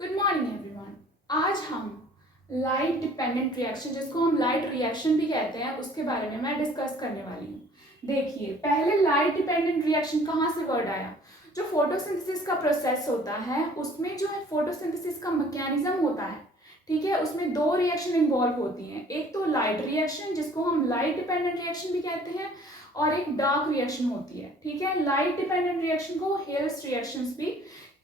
Good morning everyone. आज हम light dependent reaction, जिसको हम लाइट रिएक्शन भी कहते हैं, उसके बारे में मैं डिस्कस करने वाली हूँ। देखिए, पहले लाइट डिपेंडेंट रिएक्शन कहाँ से वर्ड आया? जो फोटोसिंथेसिस का प्रोसेस होता है उसमें जो है फोटोसिंथेसिस का मैकेनिज्म होता है, ठीक है, उसमें दो रिएक्शन इन्वॉल्व होती हैं। एक तो लाइट रिएक्शन जिसको हम लाइट डिपेंडेंट रिएक्शन भी कहते हैं, और एक डार्क रिएक्शन होती है, ठीक है। लाइट डिपेंडेंट रिएक्शन को हेल्स रिएक्शंस भी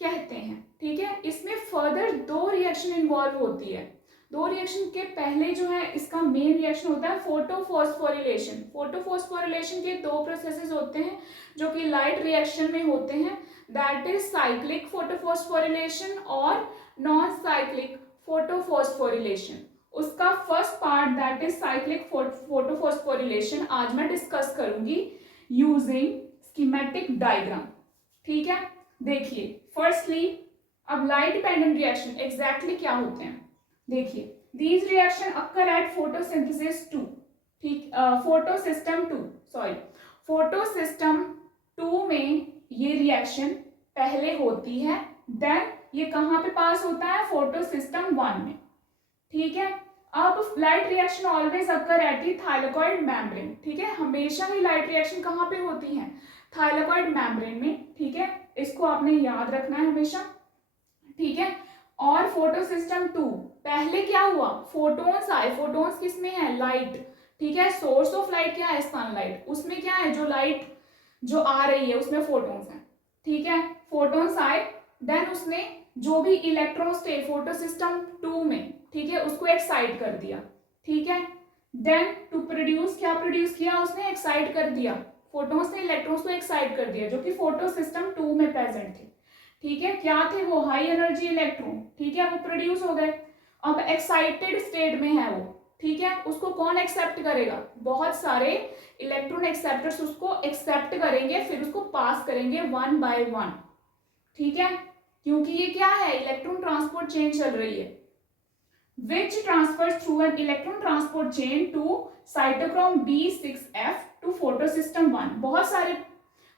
कहते हैं, ठीक है। इसमें फर्दर दो रिएक्शन इन्वॉल्व होती है। दो रिएक्शन के पहले जो है इसका मेन रिएक्शन होता है फोटोफॉस्फोरिलेशन। फोटोफॉस्फोरिलेशन के दो प्रोसेसेस होते हैं जो कि लाइट रिएक्शन में होते हैं, दैट इज साइक्लिक फोटोफॉस्फोरिलेशन और नॉन साइक्लिक फोटोफॉस्फोरिलेशन। उसका first part that is cyclic photophosphorylation आज मैं डिस्कस करूंगी यूजिंग स्कीमेटिक डायग्राम, ठीक है। देखिए, फर्स्टली अब लाइट डिपेंडेंट रिएक्शन एग्जैक्टली क्या होते हैं। देखिए, these reaction occur eight photosynthesis 2, ठीक, फोटोसिस्टम 2, सॉरी, फोटोसिस्टम 2 में ये रिएक्शन पहले होती है, देन ये कहाँ पे पास होता है? फोटोसिस्टम 1 में, ठीक है। अब light reaction always occur at the thylakoid membrane, ठीक है। हमेशा ही लाइट रिएक्शन कहाँ पे होती है? थाइलाकॉइड मेम्ब्रेन में, ठीक है। इसको आपने याद रखना है हमेशा, ठीक है। और फोटोसिस्टम 2 पहले क्या हुआ? फोटोन्स आए। फोटोन्स किसमें है? लाइट, ठीक है। सोर्स ऑफ लाइट क्या है? सनलाइट। उसमें क्या है? जो लाइट जो आ रही है उसमें फोटोन्स है, ठीक है। फोटोन्स आए, देन उसने जो भी इलेक्ट्रॉन्स थे फोटोसिस्टम 2 में, ठीक है, उसको एक्साइट कर दिया, ठीक है। देन टू प्रोड्यूस, क्या प्रोड्यूस किया उसने? एक्साइट कर दिया। फोटोन्स ने इलेक्ट्रॉन्स को एक्साइट कर दिया जो कि फोटोसिस्टम 2 में प्रेजेंट थे, ठीक है। क्या थे वो? हाई एनर्जी इलेक्ट्रॉन, ठीक है, वो प्रोड्यूस हो गए। अब एक्साइटेड स्टेट में है वो, ठीक है। उसको कौन एक्सेप्ट करेगा? बहुत सारे इलेक्ट्रॉन एक्सेप्टर्स उसको एक्सेप्ट करेंगे, फिर उसको पास करेंगे 1 बाय 1, ठीक है। क्योंकि ये क्या है? इलेक्ट्रॉन ट्रांसपोर्ट चेन चल रही है, which transfers through an electron transport chain to cytochrome B6F to photosystem 1। बहुत सारे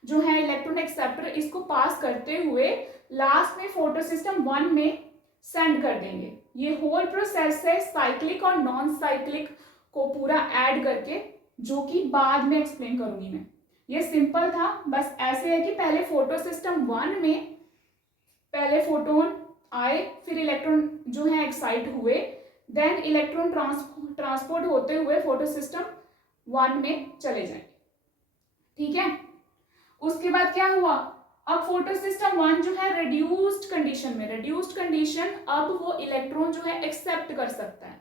जो है इलेक्ट्रॉन एक्सेप्टर इसको पास करते हुए लास्ट में फोटोसिस्टम 1 में सेंड कर देंगे। ये होल प्रोसेस है साइक्लिक और नॉन साइक्लिक को पूरा ऐड करके, जो कि बाद में एक्सप्लेन करूंगी मैं। ये सिंपल था, बस ऐसे है कि पहले फोटोसिस्टम 1 में पहले फोटोन आए, फिर इलेक्ट्रॉन जो है एक्साइट हुए, देन इलेक्ट्रॉन ट्रांसपोर्ट होते हुए फोटोसिस्टम 1 में चले जाएंगे, ठीक है। उसके बाद क्या हुआ? अब फोटोसिस्टम 1 जो है रिड्यूस्ड कंडीशन में, रिड्यूस्ड कंडीशन, अब वो इलेक्ट्रॉन जो है एक्सेप्ट कर सकता है,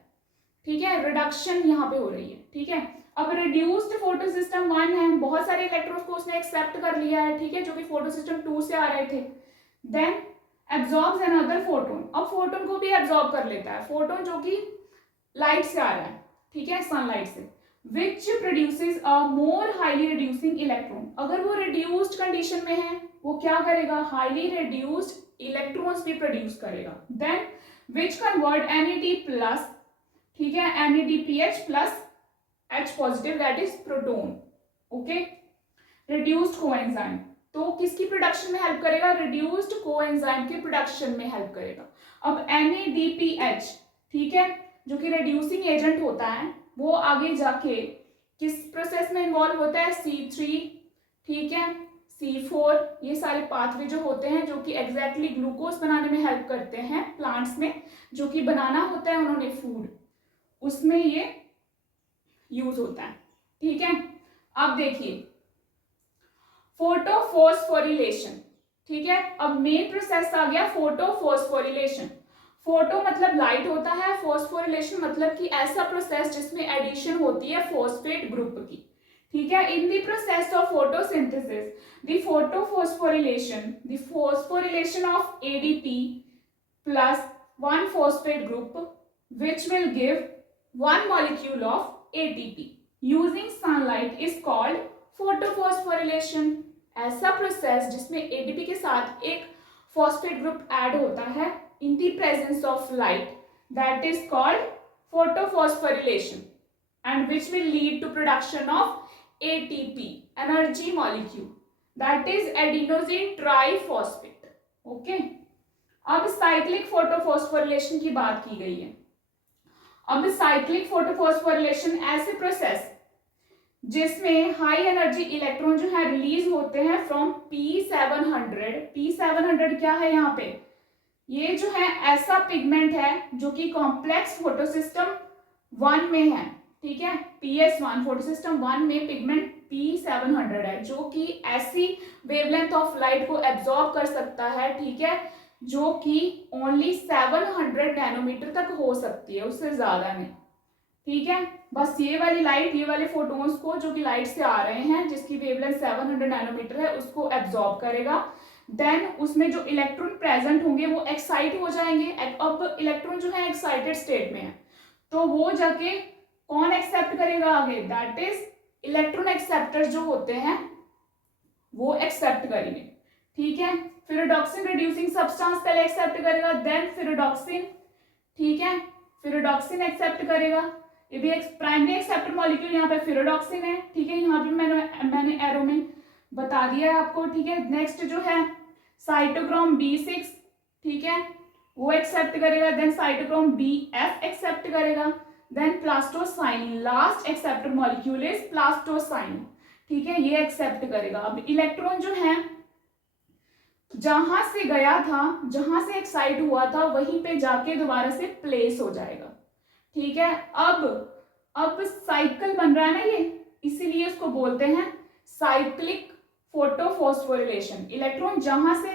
ठीक है। रिडक्शन यहाँ पे हो रही है, ठीक है। अब रिड्यूस्ड फोटोसिस्टम 1 है, बहुत सारे इलेक्ट्रॉन्स को उसने एक्सेप्ट कर लिया है, ठीक है, जो कि फोटोसिस्टम 2 से आ रहे थे। देन एब्जॉर्ब्स अनदर फोटोन, अब फोटोन को भी एब्जॉर्ब कर लेता है, फोटोन जो कि लाइट से आ रहा है, ठीक है, सनलाइट से, which produces a more highly reducing electron। अगर वो reduced condition में है, वो क्या करेगा? highly reduced electrons भी produce करेगा। then which convert NAD plus, ठीक है, NADPH plus H positive that is proton, okay, reduced coenzyme। तो किसकी प्रोडक्शन में हेल्प करेगा? रिड्यूस्ड कोएंजाइम की प्रोडक्शन में हेल्प करेगा। अब NADPH, ठीक है, जो कि रिड्यूसिंग एजेंट होता है, वो आगे जाके किस प्रोसेस में इन्वॉल्व होता है? C3, ठीक है, C4, ये सारे पाथवे जो होते हैं जो कि एग्जैक्टली ग्लूकोज बनाने में हेल्प करते हैं प्लांट्स में, जो कि बनाना होता है उन्होंने फूड, उसमें ये यूज होता है, ठीक है। अब देखिए फोटोफॉस्फोरिलेशन, ठीक है। अब मेन प्रोसेस आ गया फोटोफॉस्फोरिलेशन। फोटो मतलब लाइट होता है, फॉस्फोरिलेशन मतलब कि ऐसा प्रोसेस जिसमें एडिशन होती है फॉस्फेट ग्रुप की, ठीक है। In the process of photosynthesis the phosphorylation of ADP plus 1 phosphate group which will give 1 molecule of ATP using sunlight is called photophosphorilation। ऐसा प्रोसेस जिसमें ADP के साथ एक फॉस्फेट ग्रुप ऐड होता है in the presence of light, that is called photophosphorylation, and which will lead to production of ATP, energy molecule, that is adenosine triphosphate, okay। अब cyclic photophosphorylation की बात की गई है। अब साइक्लिक फोटोफॉस्फोरिलेशन ऐसे प्रोसेस जिसमें हाई एनर्जी इलेक्ट्रॉन जो है रिलीज होते हैं फ्रॉम P700। P700 क्या है यहाँ पे, ये जो है ऐसा पिगमेंट है जो कि कॉम्प्लेक्स फोटोसिस्टम 1 में है, ठीक है। PS1 फोटोसिस्टम 1 में पिगमेंट P700 है जो कि ऐसी वेवलेंथ ऑफ लाइट को एब्जॉर्ब कर सकता है, ठीक है, जो कि ओनली 700 नैनोमीटर तक हो सकती है, उससे ज्यादा नहीं, ठीक है। बस ये वाली लाइट, ये वाले फोटोन्स को जो कि लाइट से आ रहे हैं जिसकी वेवलेंथ 700 नैनोमीटर है उसको एब्जॉर्ब करेगा। देन उसमें जो इलेक्ट्रॉन प्रेजेंट होंगे वो एक्साइट हो जाएंगे। अब इलेक्ट्रॉन जो है एक्साइटेड स्टेट में है तो वो जाके कौन एक्सेप्ट करेगा आगे, दैट इज इलेक्ट्रॉन एक्सेप्टर जो होते हैं वो एक्सेप्ट करेंगे, ठीक है। फिरोडॉक्सिन रिड्यूसिंग सब्सटेंस पहले एक्सेप्ट करेगा, देन फिरोडॉक्सिन, ठीक है, फिरोडॉक्सिन एक्सेप्ट करेगा। ये भी एक प्राइमरी एक्सेप्टर मॉलिक्यूल यहाँ पे फिरोडॉक्सिन है, ठीक है, यहाँ पे मैंने एरो में बता दिया है आपको, ठीक है। नेक्स्ट जो है साइटोक्रोम B6, ठीक है, वो एक्सेप्ट करेगा। देन साइटोक्रोम BF एक्सेप्ट करेगा। Then plastocyanin, last acceptor molecule is plastocyanin, ठीक है, ये एक्सेप्ट करेगा। अब इलेक्ट्रॉन जो है जहां से गया था, जहां से एक्साइट हुआ था वहीं पे जाके दोबारा से प्लेस हो जाएगा, ठीक है। अब साइकिल बन रहा है ना ये, इसीलिए इसको बोलते हैं साइक्लिक फोटोफॉस्फोरिलेशन। इलेक्ट्रॉन जहां से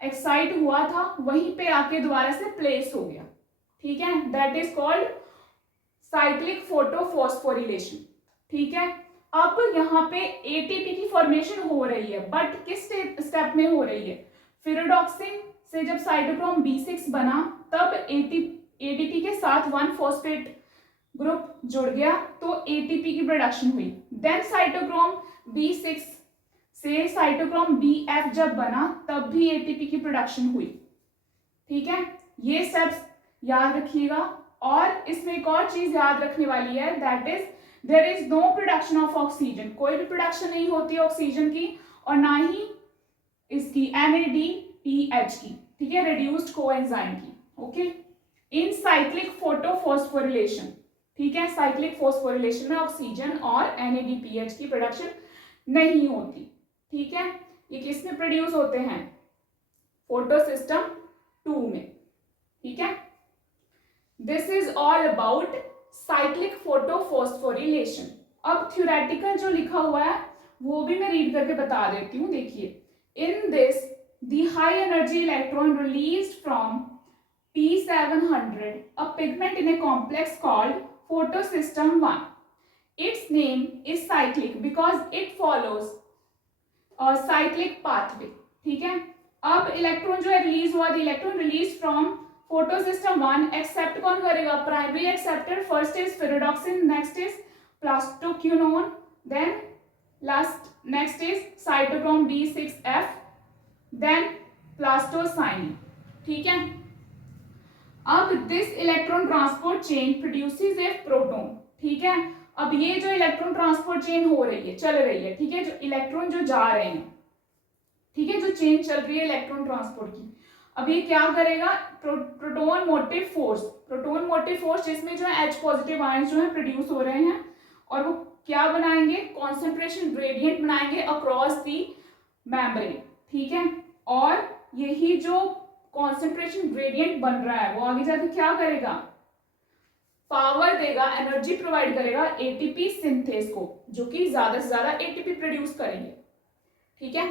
एक्साइट हुआ था वहीं पे आके दोबारा से प्लेस हो गया, ठीक है, that is called cyclic photophosphorylation, ठीक है। अब यहाँ पे एटीपी की फॉर्मेशन हो रही है, बट किस स्टेप में हो रही है, फिरोडॉक्सिन से जब साइटोक्रोम B6 बना तब एडीपी के साथ 1-फॉस्फेट ग्रुप जुड़ गया तो एटीपी की प्रोडक्शन हुई। देन साइटोक्रोम B6 से साइटोक्रोम BF जब बना तब भी एटीपी की प्रोडक्शन हुई, ठीक है। ये स्टेप्स याद रखिएगा। और इसमें एक और चीज याद रखने वाली है, that is there is no production of oxygen, कोई भी प्रोडक्शन नहीं होती ऑक्सीजन की और ना ही इसकी NADPH की, ठीक है, रिड्यूस्ड कोएंजाइम की, ओके, इन साइक्लिक फोटोफॉस्फोरिलेशन, ठीक है। साइक्लिक फोस्फोरिलेशन में ऑक्सीजन और NADPH की प्रोडक्शन नहीं होती, ठीक है। ये किस में प्रोड्यूस होते हैं, फोटोसिस्टम 2 में, ठीक है। This is all about cyclic photophosphorylation. अब थ्योरेटिकल जो लिखा हुआ है वो भी मैं रीड करके बता देती हूँ, देखिए। In this the high energy electron released from P700 a pigment in a complex called photosystem 1. Its name is cyclic because it follows a cyclic pathway, ठीक है। अब इलेक्ट्रॉन जो है रिलीज हुआ, the electron release from photosystem 1 accept कौन करेगा, primary acceptor, first is ferredoxin, next is plastoquinone, then last next is cytochrome B6F, then plastocyanin, ठीक है। अब this electron transport chain produces a proton, ठीक है। अब ये जो इलेक्ट्रॉन ट्रांसपोर्ट चेन हो रही है, चल रही है, ठीक है, जो इलेक्ट्रॉन जो जा रहे हैं, ठीक है, जो चेन चल रही है इलेक्ट्रॉन ट्रांसपोर्ट की, अब ये क्या करेगा, प्रोटोन मोटिव फोर्स जिसमें जो है H पॉजिटिव आयंस जो है प्रोड्यूस हो रहे हैं और वो क्या बनाएंगे, कॉन्सेंट्रेशन ग्रेडियंट बनाएंगे अक्रॉस दी मेम्ब्रेन, ठीक है। और यही जो कॉन्सेंट्रेशन ग्रेडियंट बन रहा है वो आगे जाके क्या करेगा, पावर देगा, एनर्जी प्रोवाइड करेगा एटीपी सिंथेस को, जो कि ज्यादा से ज्यादा एटीपी प्रोड्यूस करेंगे, ठीक है।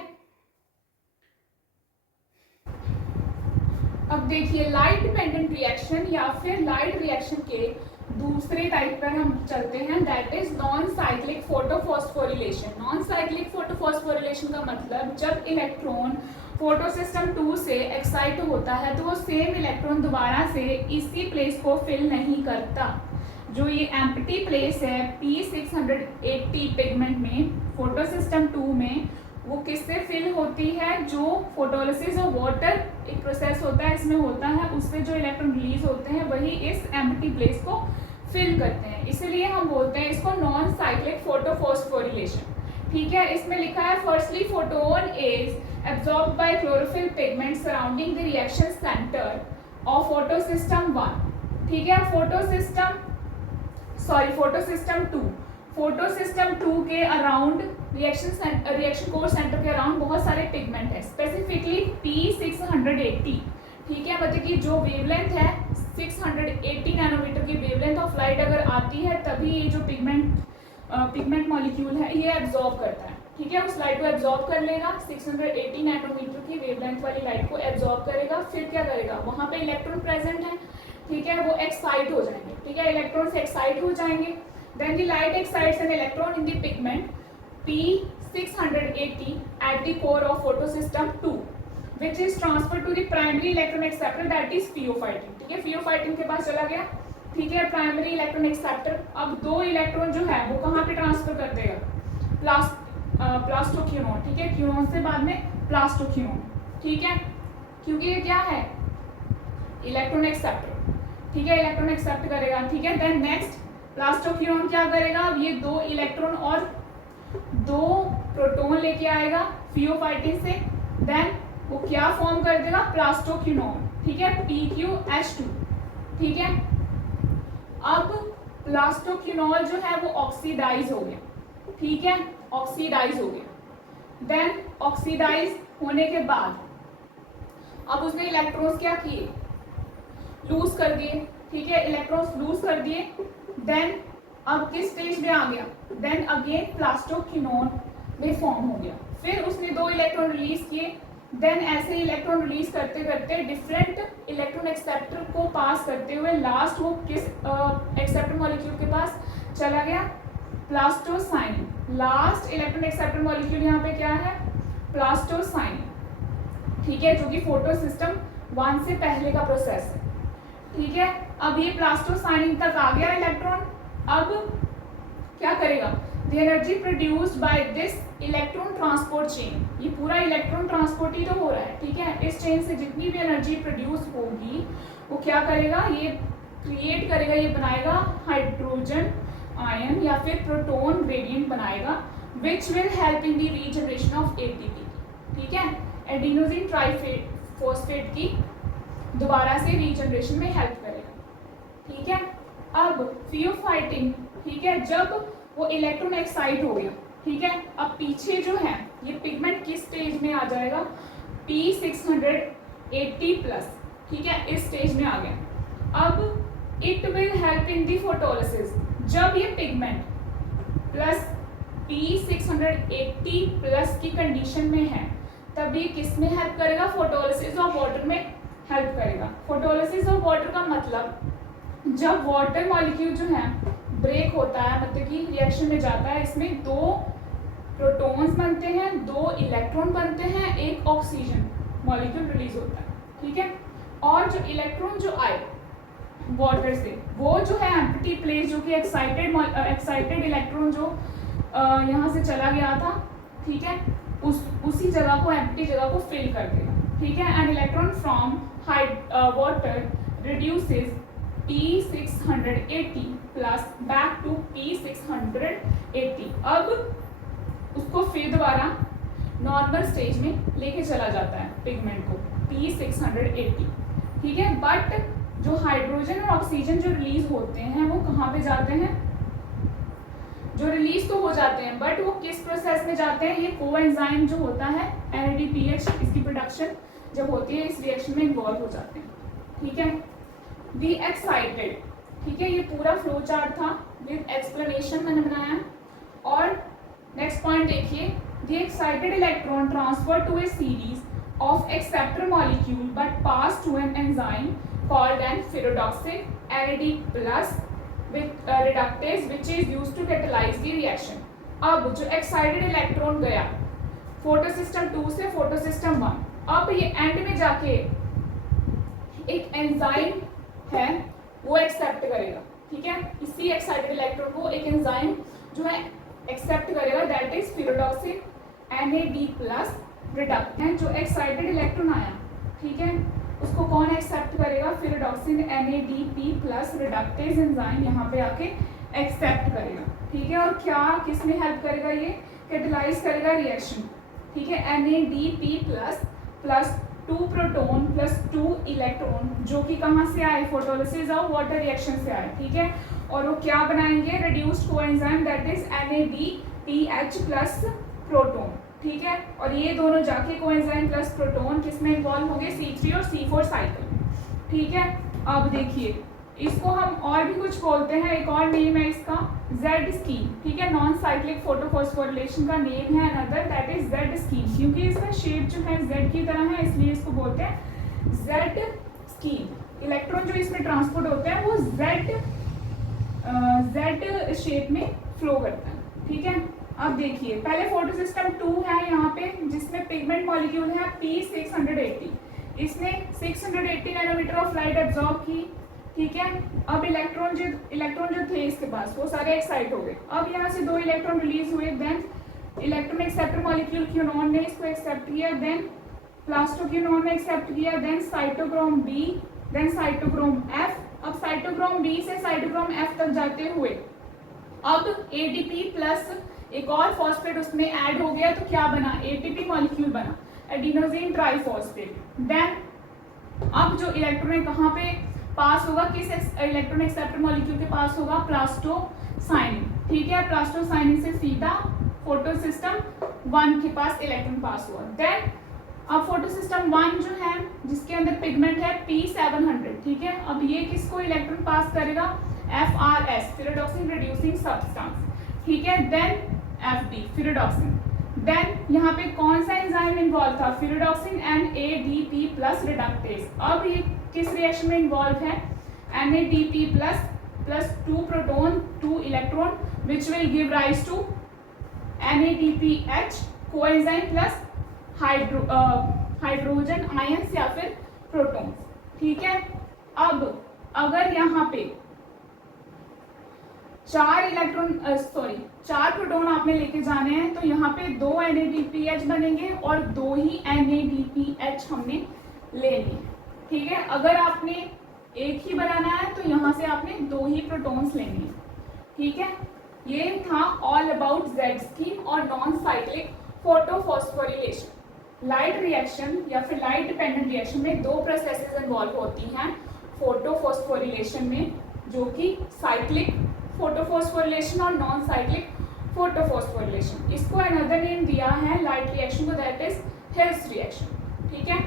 अब देखिए लाइट डिपेंडेंट रिएक्शन या फिर लाइट रिएक्शन के दूसरे टाइप पर हम चलते हैं, that is non cyclic photophosphorylation. Non cyclic photophosphorylation का मतलब जब इलेक्ट्रॉन फोटोसिस्टम 2 से एक्साइट होता है तो वो सेम इलेक्ट्रॉन दोबारा से इसी प्लेस को फिल नहीं करता। जो ये एम्प्टी प्लेस है P680 पिगमेंट में फोटोसिस्टम 2 में, वो किससे फिल होती है, जो फोटोलिसिस ऑफ वाटर एक प्रोसेस होता है इसमें होता है, उससे जो इलेक्ट्रॉन रिलीज होते हैं वही इस एम्प्टी प्लेस को फिल करते हैं, इसीलिए हम बोलते हैं इसको नॉन साइक्लिक फोटोफॉस्फोरिलेशन, ठीक है। इसमें लिखा है firstly photon is absorbed by chlorophyll pigment surrounding the reaction center of photosystem 1. ठीक है, फोटोसिस्टम 2 के अराउंड रिएक्शन कोर सेंटर के अराउंड बहुत सारे पिगमेंट है, स्पेसिफिकली P680. ठीक है, मतलब कि जो वेवलेंथ है 680 नैनोमीटर की वेवलेंथ ऑफ लाइट अगर आती है तभी ये जो पिगमेंट मॉलिक्यूल है ये एब्जॉर्ब करता है. ठीक है, उस लाइट को एब्जॉर्ब कर लेगा, 680 नैनोमीटर की वेवलेंथ वाली लाइट को एब्जॉर्ब करेगा. फिर क्या करेगा, वहाँ पे इलेक्ट्रॉन प्रेजेंट है. ठीक है, वो एक्साइट हो जाएंगे. ठीक है, इलेक्ट्रॉन से एक्साइट हो जाएंगे. Then the light excites an electron in the pigment P680 at the core of photosystem 2, which is transferred to the primary electron acceptor, that is pheophytin. ठीक है, pheophytin के पास चला गया. ठीक है, प्राइमरी इलेक्ट्रॉन एक्सेप्टर अब 2 इलेक्ट्रॉन जो है वो कहाँ पे ट्रांसफर कर देगा, प्लास्टोक्यूनोन. ठीक है, क्यूनोन से बाद में प्लास्टोक्यूनोन. ठीक है, क्योंकि ये क्या है, इलेक्ट्रॉन एक्सेप्टर. ठीक है, इलेक्ट्रॉन एक्सेप्ट करेगा. ठीक है, देन नेक्स्ट प्लास्टोक्यूनोन क्या करेगा, अब ये 2 इलेक्ट्रॉन और 2 प्रोटॉन लेके आएगा फियोफाइटिन से. देन वो क्या फॉर्म कर देगा, प्लास्टोक्यूनोन. ठीक है, PQH2. ठीक है, अब प्लास्टोक्यूनोल जो है वो ऑक्सीडाइज हो गया. ठीक है, ऑक्सीडाइज हो गया. देन ऑक्सीडाइज होने के बाद अब उसने इलेक्ट्रॉन्स क्या किए, लूज कर दिए. ठीक है, इलेक्ट्रॉन्स लूज कर दिए. देन अब किस स्टेज में आ गया, देन अगेन प्लास्टोक्यूनोन में फॉर्म हो गया. फिर उसने 2 इलेक्ट्रॉन रिलीज किए. देन ऐसे इलेक्ट्रॉन रिलीज करते करते डिफरेंट इलेक्ट्रॉन एक्सेप्टर को पास करते हुए लास्ट वो किस एक्सेप्टर मॉलिक्यूल के पास चला गया, प्लास्टोसाइन. लास्ट इलेक्ट्रॉन एक्सेप्टर मॉलिक्यूल यहाँ पे क्या है, प्लास्टोसाइन. ठीक है, जो कि फोटोसिस्टम 1 से पहले का प्रोसेस है. ठीक है, अब ये प्लास्टोसाइन तक आ गया इलेक्ट्रॉन. अब क्या करेगा, the energy produced by this electron transport chain, ये पूरा इलेक्ट्रॉन ट्रांसपोर्ट ही तो हो रहा है. ठीक है, इस चेन से जितनी भी एनर्जी प्रोड्यूस होगी वो क्या करेगा, ये क्रिएट करेगा, ये बनाएगा हाइड्रोजन आयन या फिर प्रोटॉन ग्रेडियंट बनाएगा, which will help in the regeneration of ATP. ठीक है, एडिनोसिन ट्राइफॉस्फेट की दोबारा से रीजनरेशन में हेल्प करेगा. ठीक है, अब फियोफाइटिन. ठीक है, जब वो इलेक्ट्रॉन एक्साइट हो गया. ठीक है, अब पीछे जो है ये पिगमेंट किस स्टेज में आ जाएगा, P680 प्लस. ठीक है, इस स्टेज में आ गया. अब it will help in the photolysis. जब ये पिगमेंट प्लस P680 प्लस की कंडीशन में है तब ये किस में हेल्प करेगा, फोटोलिसिस ऑफ वाटर में हेल्प करेगा. फोटोलिसिस ऑफ वाटर का मतलब जब वाटर मॉलिक्यूल जो है ब्रेक होता है, मतलब कि रिएक्शन में जाता है, इसमें 2 प्रोटॉन्स बनते हैं, 2 इलेक्ट्रॉन बनते हैं, 1 ऑक्सीजन मॉलिक्यूल रिलीज होता है. ठीक है, और जो इलेक्ट्रॉन जो आए वाटर से वो जो है एम्प्टी प्लेस, जो कि एक्साइटेड इलेक्ट्रॉन जो यहाँ से चला गया था. ठीक है, उसी जगह को, एम्प्टी जगह को फिल कर देगा. ठीक है, and electron from water reduces P680 plus back to P680. अब उसको फिर दोबारा नॉर्मल स्टेज में लेके चला जाता है पिगमेंट को, P680. ठीक है, बट जो हाइड्रोजन और ऑक्सीजन जो रिलीज होते हैं वो कहाँ पे जाते हैं, जो रिलीज तो हो जाते हैं बट वो किस प्रोसेस में जाते हैं, ये कोएंजाइम जो होता है NADPH, इसकी प्रोडक्शन जब होती है इस रिएक्शन में इन्वॉल्व हो जाते हैं. ठीक है, दी एक्साइटेड. ठीक है, ये पूरा फ्लो चार्ट था विद एक्सप्लेनेशन मैंने बनाया. और नेक्स्ट पॉइंट देखिए, the excited electron transfer to a series of acceptor molecule but pass to an enzyme called an ferredoxin NAD plus with reductase which is used to catalyze the reaction. अब जो excited electron गया photosystem 2 से photosystem 1, अब ये and में जाके एक enzyme है वो एक्सेप्ट करेगा. ठीक है, इसी एक्साइटेड इलेक्ट्रॉन को एक एंजाइम जो है एक्सेप्ट करेगा, that is ferredoxin NAD plus reduced है. जो एक्साइटेड इलेक्ट्रॉन आया, ठीक है, उसको कौन एक्सेप्ट करेगा, फेरोडॉक्सिन NADP प्लस रिडक्टेज एंजाइम यहाँ पे आके एक्सेप्ट करेगा. ठीक है, और क्या किसमें हेल्प करेगा, ये कैटेलाइज करेगा रिएक्शन. ठीक है, NADP plus 2 proton plus 2 electron, जो कि कहाँ से आए, फोटोलिसिस और वाटर रिएक्शन से आए, ठीक है। और वो क्या बनाएंगे, reduced coenzyme that is NADPH plus proton, ठीक है। और ये दोनों जाके कोएंजाइम प्लस प्रोटॉन किसमें इन्वॉल्व होंगे, C3 और C4 साइकिल, ठीक है। अब देखिए इसको हम और भी कुछ बोलते हैं, एक और नेम है इसका Z स्कीन, ठीक है। नॉन साइक्लिक फोटोफॉस्फोरिलेशन का नेम है another that is Z skin, क्योंकि इसका शेप जो है Z की तरह है इसलिए इसको बोलते हैं Z स्कीन। इलेक्ट्रॉन जो इसमें ट्रांसपोर्ट होते हैं वो Z शेप में फ्लो करता है, ठीक है। अब देखिए पहले फोटो सिस्टम 2 है यहाँ पे, जिसमें पिगमेंट मॉलिक्यूल है P680, इसने 680 नैनोमीटर ऑफ लाइट एब्जॉर्ब की, ठीक है। अब इलेक्ट्रॉन जो थे इसके पास वो सारे एक्साइट हो गए। अब यहाँ से 2 इलेक्ट्रॉन रिलीज हुए, then electron acceptor molecule quinone ने इसको एक्सेप्ट किया, देन प्लास्टोक्यूनॉन ने एक्सेप्ट किया, then cytochrome B, then cytochrome F। अब साइटोक्रोम B से साइटोक्रोम F तक जाते हुए अब ATP प्लस एक और फॉस्फेट उसमें ऐड हो गया, तो क्या बना, ATP मॉलिक्यूल बना, एडिनोसिन ट्राइफॉस्फेट। देन अब जो इलेक्ट्रॉन है कहाँ पे पास होगा, किस इलेक्ट्रॉन एक्सेप्टर मॉलिक्यूल के पास होगा, प्लास्टोसाइनिन, ठीक है। प्लास्टोसाइनिन से सीधा फोटो सिस्टम 1 के पास इलेक्ट्रॉन पास हुआ। देन अब फोटो सिस्टम 1 जो है जिसके अंदर पिगमेंट है P700, ठीक है। अब ये किसको इलेक्ट्रॉन पास करेगा, FRS फिरोडॉक्सिन रिड्यूसिंग सब्सटेंस, ठीक है। Then FD फिरोडॉक्सिन। देन यहाँ पे कौन सा एंजाइम इन्वॉल्व था, फिरोडॉक्सिन NADP प्लस रिडक्टेज। अब ये किस रिएक्शन में इन्वॉल्व है, NADP plus 2 proton 2 electron which will give rise to NADPH coenzyme plus hydrogen ions या फिर प्रोटॉन्स, ठीक है। अब अगर यहाँ पे 4 प्रोटॉन आपने लेके जाने हैं, तो यहाँ पे 2 NADPH बनेंगे और 2 ही NADPH हमने लेने, ठीक है। अगर आपने एक ही बनाना है तो यहाँ से आपने 2 ही प्रोटॉन्स लेंगे, ठीक है। ये था ऑल अबाउट Z स्कीन और non cyclic photophosphorylation. Light reaction या फिर लाइट डिपेंडेंट रिएक्शन में 2 प्रोसेसेस इन्वॉल्व होती हैं फोटोफॉस्फोरिलेशन में, जो कि साइक्लिक फोटोफॉस्फोरिलेशन और नॉन साइक्लिक फोटोफॉस्फोरिलेशन। इसको अनदर नेम दिया है लाइट रिएक्शन को, दैट इज हिल्स रिएक्शन, ठीक है।